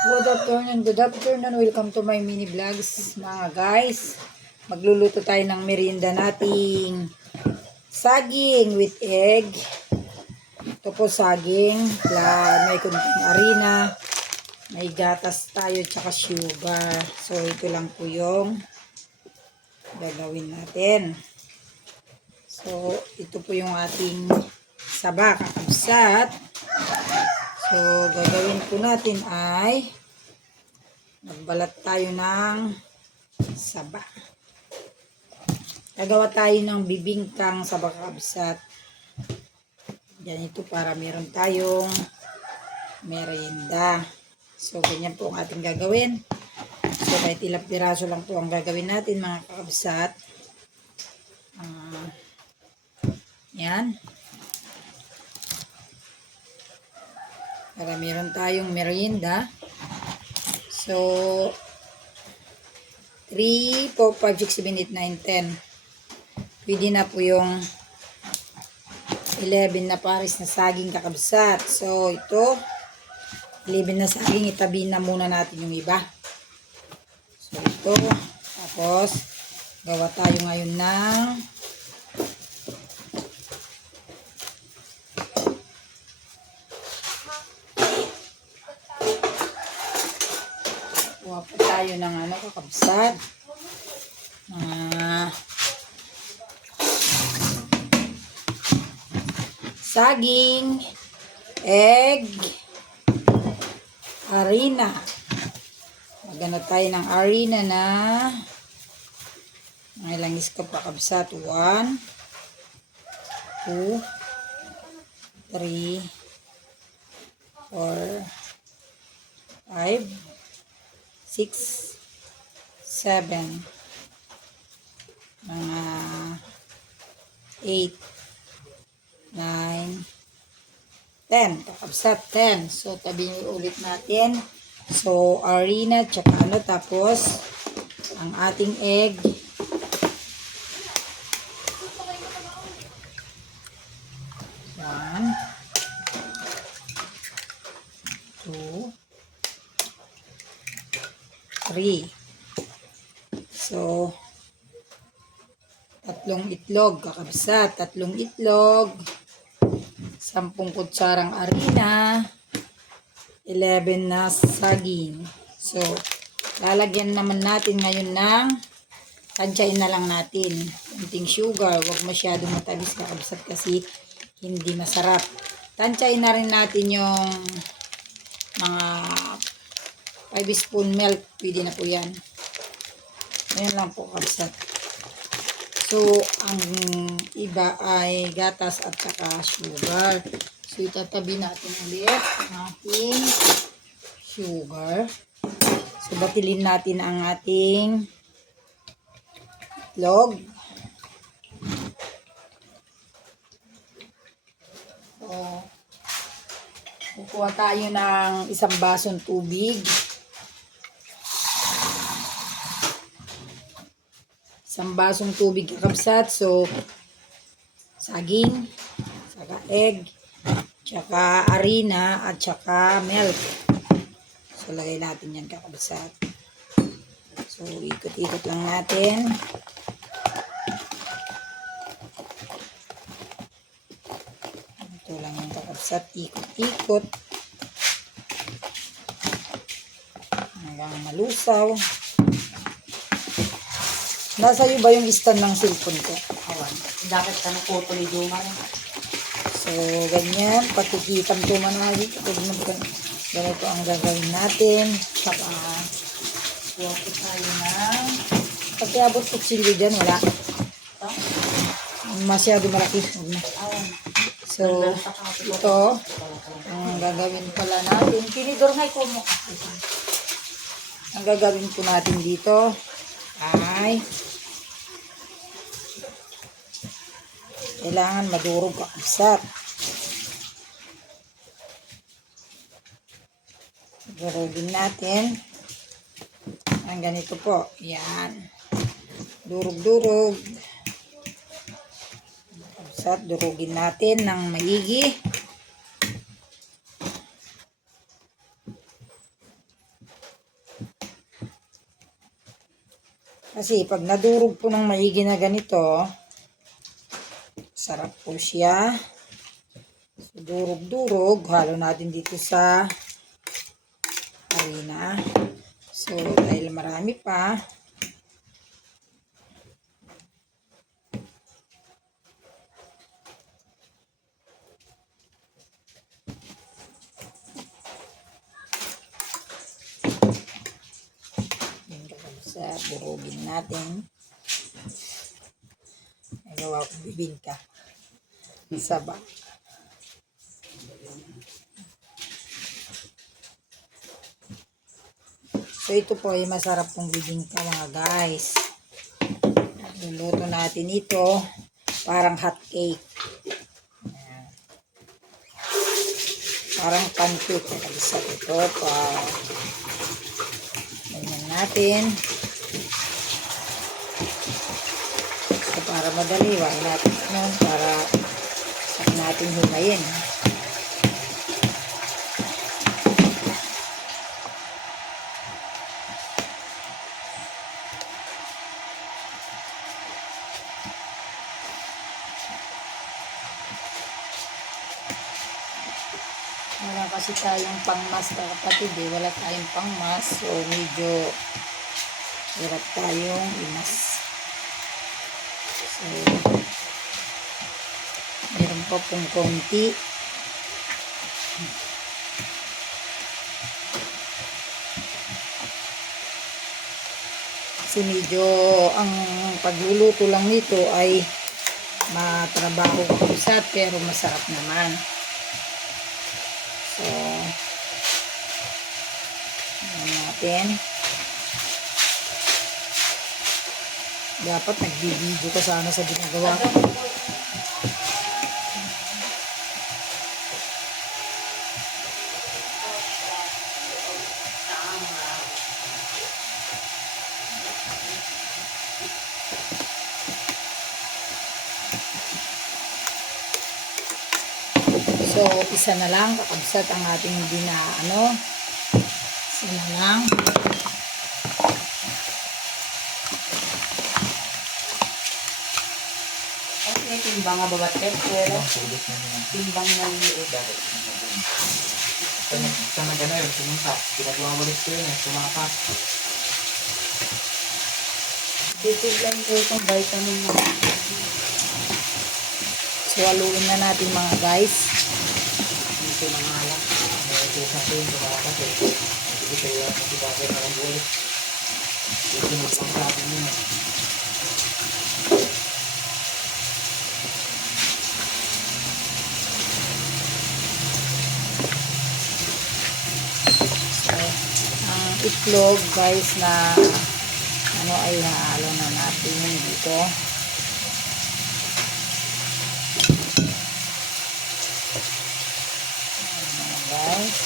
Good afternoon. Welcome to my mini vlogs, mga guys. Magluluto tayo ng merienda nating saging with egg. Ito po saging, may kunting harina, may gatas tayo, tsaka sugar. So, ito lang po yung gagawin natin. So, ito po yung ating saba, kakabsat. So, gagawin po natin ay magbalat tayo ng saba. Gagawa tayo ng bibingkang saba kakabsat. Ganito para meron tayong merienda. So, ganyan po ang ating gagawin. So, kahit ilang piraso lang po ang gagawin natin, mga kakabsat. Yan. Para meron tayong merienda. So, 3, 4, 5, 6, 7, 8, 9, 10. Pwede na po yung 11 na pares na saging kakabsat. So, ito, 11 na saging, itabi na muna natin yung iba. So, ito. Tapos, gawa tayo ngayon ng kuha po tayo ng kakabsat. Saging, egg, harina. Magana tayo ng harina na ilang iskap kakabsat. 1, 2, 3, 4, 5, 6, 7, mga 8, 9, 10. Kakabsat 10. So, tabi ulit natin. So, harina, tsaka tapos ang ating egg. One, 2, 3. So, 3 itlog, kakabsat. 3 itlog. 10 kutsarang harina. 11 na saging. So, lalagyan naman natin ngayon ng tansyain na lang natin. Kunting sugar. Huwag masyadong matamis kakabsat kasi hindi masarap. Tansyain na rin natin yung mga 5 spoon milk. Pwede na po yan. Ayan lang po kakabsat. So, ang iba ay gatas at saka sugar. So, itatabi natin ulit ang ating sugar. So, batilin natin ang ating itlog. So, kukuha tayo ng 1 basong tubig. 1 basong tubig kakabsat. So, saging, saka egg, tsaka harina, at tsaka milk. So, lagay natin yan kakabsat. So, ikot-ikot lang natin. Ito lang yung kakabsat. Ikot-ikot. Hanggang malusaw. Nasa iyo ba yung stand ng cellphone ko? Awan. Dapat ka na photo ni Juma. So, ganyan. Patikitam tuman na. Ganito ang gagawin natin. Saka, kuha po tayo ng pagkiabot kutsilyo dyan, wala. Masyado malaki. So, ito, ang gagawin pala natin. Tinidor ngay ko mo. Ang gagawin po natin dito ay kailangan madurog kakabsat. Durugin natin. Ang ganito po. Yan. Durug-durog. Kakabsat, durugin natin ng maigi. Kasi pag nadurog po ng maigi na ganito, sarap po siya. So, durog-durog, halo natin dito sa harina. So, dahil marami pa, sa burugin natin. Nagawa ko bibingka. Saba. So, ito po ay masarap pong bibingka mga guys. Luluto natin ito parang hot cake. Ayan. Parang pancake. Nakalisat ito pa. Ganyan natin. So, para madali, wala natin nun para natin humayin. Wala kasi tayong pangmas kapatid eh. Wala tayong pangmas. So, medyo hirap tayong imas. So, meron pa pong konti. Kasi medyo ang pagluluto lang nito ay matrabaho kabisat pero masarap naman. So, natin. Dapat nagbibideo ka sana sa ginagawa ko. So, isa na lang, kakabsat ang ating hindi na isa na lang. Okay, timbang nga babat pero timbang na liit. Sa nagana yun, sumunta. Pinagawa mo ko yun, sumakas. Dito lang po itong vitamin na. So, haluin na natin mga guys. Ito mga alak. Ito sa akin, sumakas eh. Ito kayo, matibagay na lang buhay. Ito magpangsabi nyo. So, ang itlog guys na ay halo na natin dito. Guys.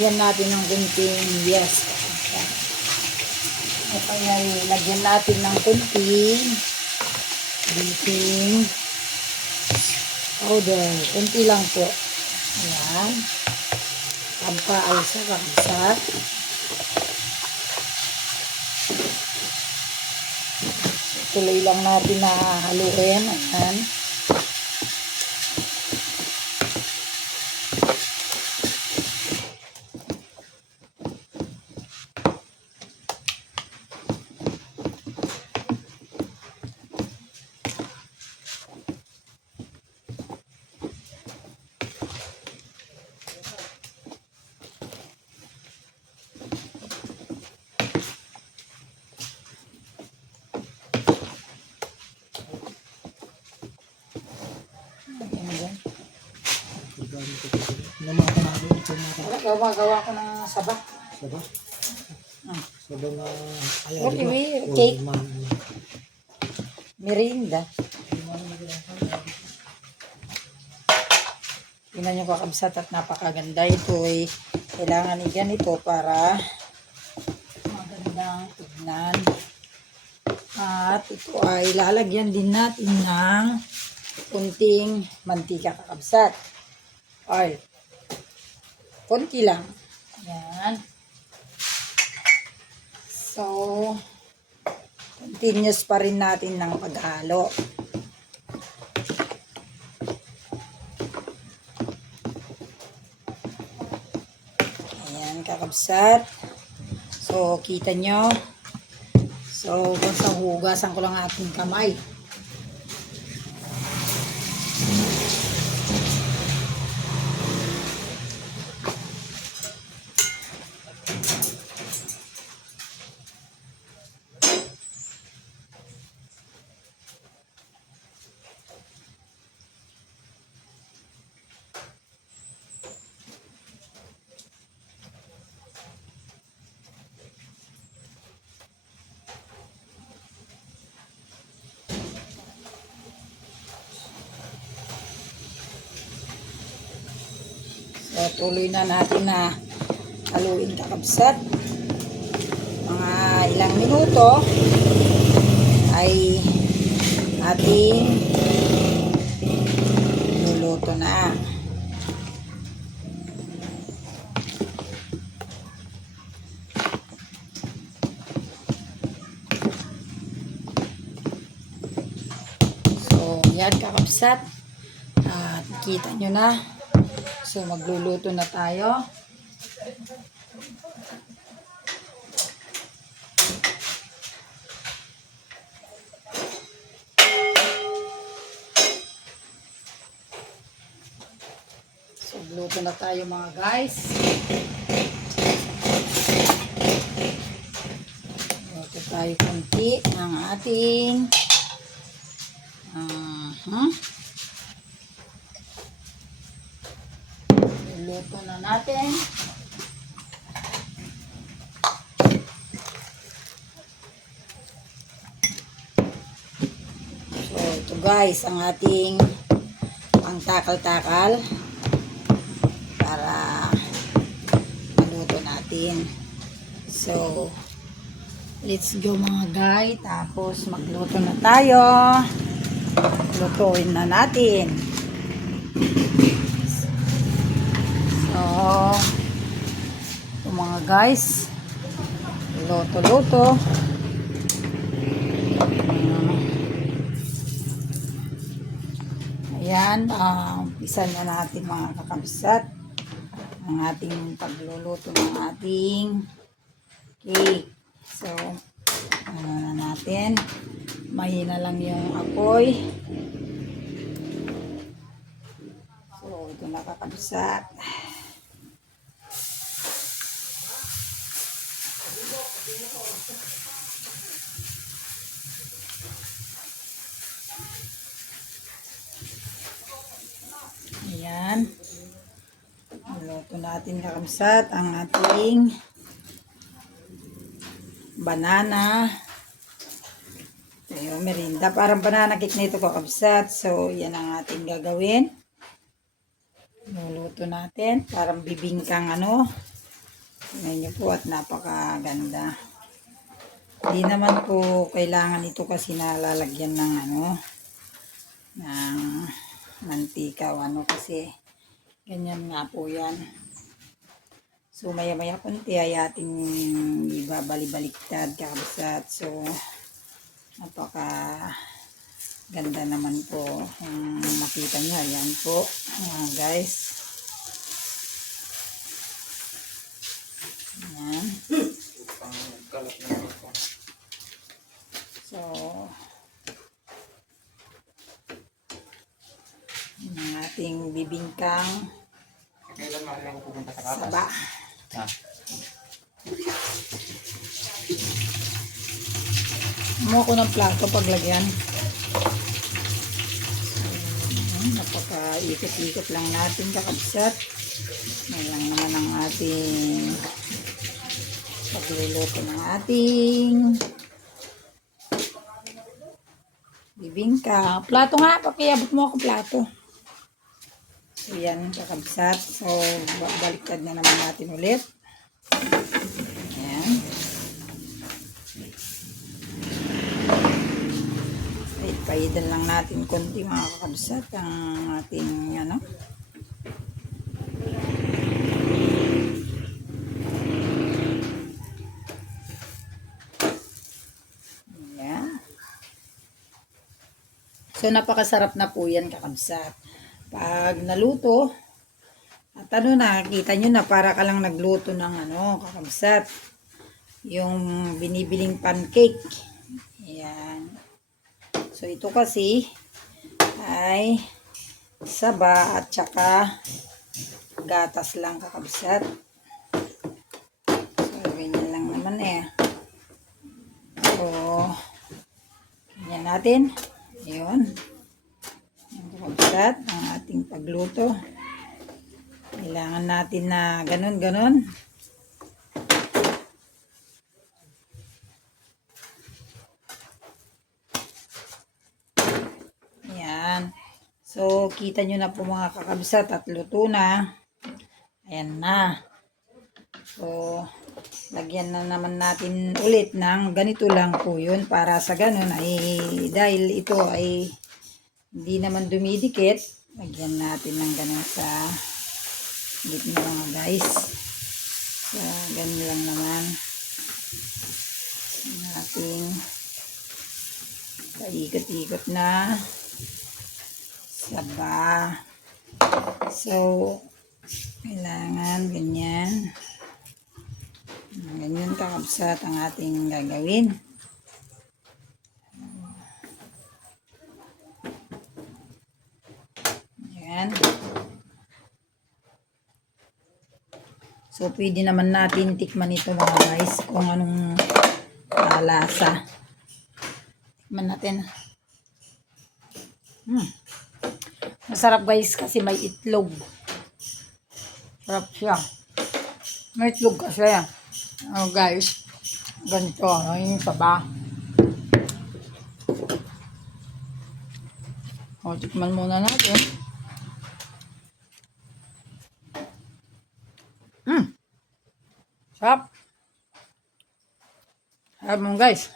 Lagyan natin ng kunting yes. Ito yan, lagyan natin ng kunting baking powder. Kunti lang po. Ayan. Pagka-alsa, kakasat. Tuloy lang natin na haluin. Ayan. Namata na rin. Ito mga Gawa ko ng saba. Saba? Hmm. Saba na... Okay, cake. Merinda. Tingnan nyo kakabsat at napakaganda. Ito ay kailangan ni ganito para magandang tignan. At ito ay lalagyan din natin ng kunting mantika kakabsat. Oil. Konti lang. Yan. So, continuous pa rin natin ng paghalo. Ayan, kakabsat. So, kita nyo. So, basta hugasan ko lang ating kamay. So, tuloy na natin na haluin kakabsat. Mga ilang minuto ay ating luluto na. So, yan kakabsat. At kita nyo na. So, magluluto na tayo. So, luto na tayo mga guys. Luto tayo konti ng ating luto na natin. So, ito guys, ang ating pangtakal-takal para maluto natin. So, let's go mga guys. Tapos, magluto na tayo. Lutuin na natin. So, ito mga guys, luto-luto. Ayan, umpisa na natin mga kakabsat ang ating pagluluto ng ating cake. So, ano na natin, mahina lang yung apoy. So, ito na kakabsat. Ayan. Luto natin kakabsat ang ating banana. Ito yung merinda. Parang banana cake nito kakabsat. So, yan ang ating gagawin. Luluto natin. Parang bibingkang ano. Tingnan nyo po at napakaganda. Hindi naman po kailangan ito kasi nalalagyan ng ano, ng mantika o ano kasi ganyan nga po yan. So maya-maya kunti ay ating ibabali-baliktad kakabsat. So napaka ganda naman po. Makita nyo, ayan po guys. Ayan. So ang ating bibingkang Kailan lang ako pupunta sa kapas? saba. Kumuha ko ng plato paglagyan. Napaka-ikot-ikot lang natin kakabsat. Ngayon naman ang ating pagluluto ng ating bibingka. Plato nga, pakiabot mo ako plato. So, So, yan kakabsat. So, baliktad na naman natin ulit. Ayan. Paidan lang natin konti mga kakabsat ang ating ano. Ayan. So, napakasarap na po yan kakabsat. Pag naluto, at ano na, kita nyo na para ka lang nagluto ng ano, kakabsat. Yung binibiling pancake. Ayan. So, ito kasi ay saba at saka gatas lang kakabsat. So, ganyan lang naman eh. So, ganyan natin. Ayun. Ang kakabsat, ang ating pagluto. Kailangan natin na ganun-ganun. So, kita nyo na po mga kakabsat at luto na. Ayan na. So, lagyan na naman natin ulit ng ganito lang po yun. Para sa ganun ay, dahil ito ay hindi naman dumidikit, lagyan natin ng ganun sa gitna mga guys. So, ganun lang naman. Natin paikot-ikot na. Saba. So, kailangan ganyan. Ganyan kakabsat ang ating gagawin. Ayan. So, pwede naman natin tikman ito mga guys kung anong lasa. Tikman natin. Masarap guys kasi may itlog. Sarap siya. May itlog kasi. Oh guys. Ganito. Yung saba. O, tikman muna natin. Sarap. Sarap mo guys.